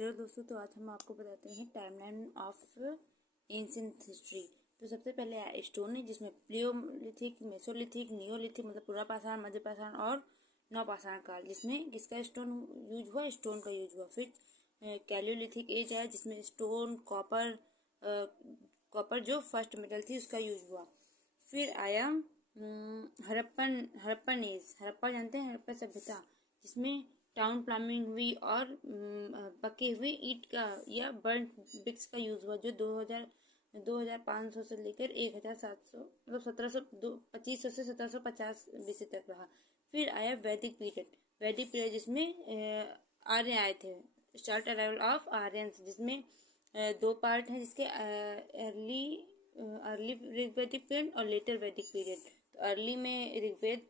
Hello दोस्तों, तो आज हम आपको बताते हैं टाइमलाइन ऑफ एंशिएंट हिस्ट्री। तो सबसे पहले स्टोन है जिसमें प्लियोलिथिक, मेसोलिथिक, नियोलिथिक मतलब पुरापाषाण, मध्यपाषाण और नवपाषाण काल, जिसमें किसका स्टोन यूज हुआ, स्टोन का यूज हुआ। फिर कैलियोलिथिक एज आया जिसमें स्टोन, कॉपर जो फर्स्ट मेटल थी उसका यूज हुआ। फिर आया हड़प्पन एज, हड़प्पा जानते हैं, हड़प्पा सभ्यता, जिसमें टाउन प्लानिंग हुई और पके हुए ईंट का या बर्न ब्रिक्स का यूज हुआ, जो 2500 से लेकर 1700 मतलब 2500 से 1750 बीसी तक रहा। फिर आया वैदिक पीरियड जिसमें आर्य आए थे, स्टार्ट अराइवल ऑफ आर्यंस, जिसमें दो पार्ट हैं, जिसके अर्ली ऋग्वैदिक पीरियड और लेटर वैदिक पीरियड। तो अर्ली में ऋग्वेद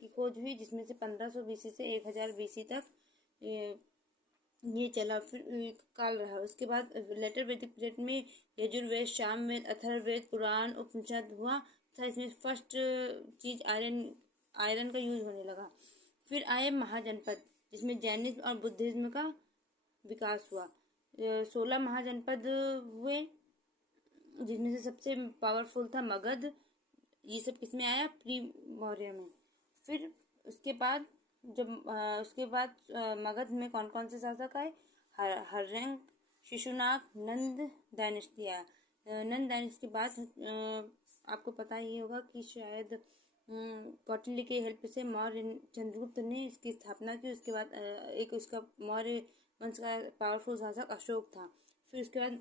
की खोज हुई जिसमें से 1500 बीसी से 1000 बीसी तक ये चला, फिर काल रहा। उसके बाद लेटर वैदिक पीरियड में यजुर्वेद, सामवेद, अथर्ववेद, पुराण, उपनिषद हुआ था। इसमें फर्स्ट चीज आयरन का यूज होने लगा। फिर आए महाजनपद जिसमें जैनिज्म और बुद्धिज्म का विकास हुआ। 16 महाजनपद हुए जिसमें से सबसे पावरफुल था मगध। ये सब किसमें आया, प्री मौर्य में। फिर उसके बाद मगध में कौन कौन से शासक आए, हर्यंक, शिशुनाग, नंद डायनेस्टी आया। नंद डायनेस्टी के बाद आपको पता ही होगा कि शायद कौटिल्य के हेल्प से मौर्य चंद्रगुप्त ने इसकी स्थापना की। उसके बाद एक उसका मौर्य वंश का पावरफुल शासक अशोक था। फिर उसके बाद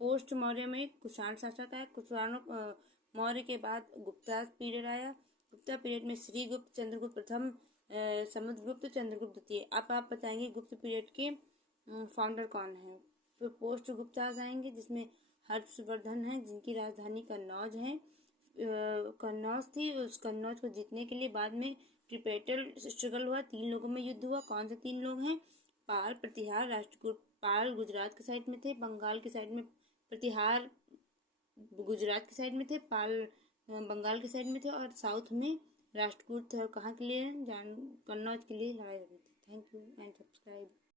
पोस्ट मौर्य में कुषाण शासक आया। कुषाण मौर्य के बाद गुप्ता पीरियड आया। गुप्ता पीरियड में श्रीगुप्त, चंद्रगुप्त प्रथम, समुद्रगुप्त, चंद्रगुप्त द्वितीय। अब आप बताएंगे गुप्त पीरियड के फाउंडर कौन है। फिर पोस्ट गुप्ताज आएंगे जिसमें हर्षवर्धन है जिनकी राजधानी कन्नौज है, कन्नौज थी। उस कन्नौज को जीतने के लिए बाद में ट्रिपेटल स्ट्रगल हुआ, 3 लोगों में युद्ध हुआ। कौन से 3 लोग हैं, पाल, प्रतिहार, राष्ट्रकूट। पाल गुजरात के साइड में थे, बंगाल की साइड में, प्रतिहार गुजरात की साइड में थे, पाल बंगाल की साइड में थे और साउथ में राष्ट्रकूट थे। और कहाँ के लिए, कन्नौज के लिए लड़ाई हो रही थी। Thank you and subscribe.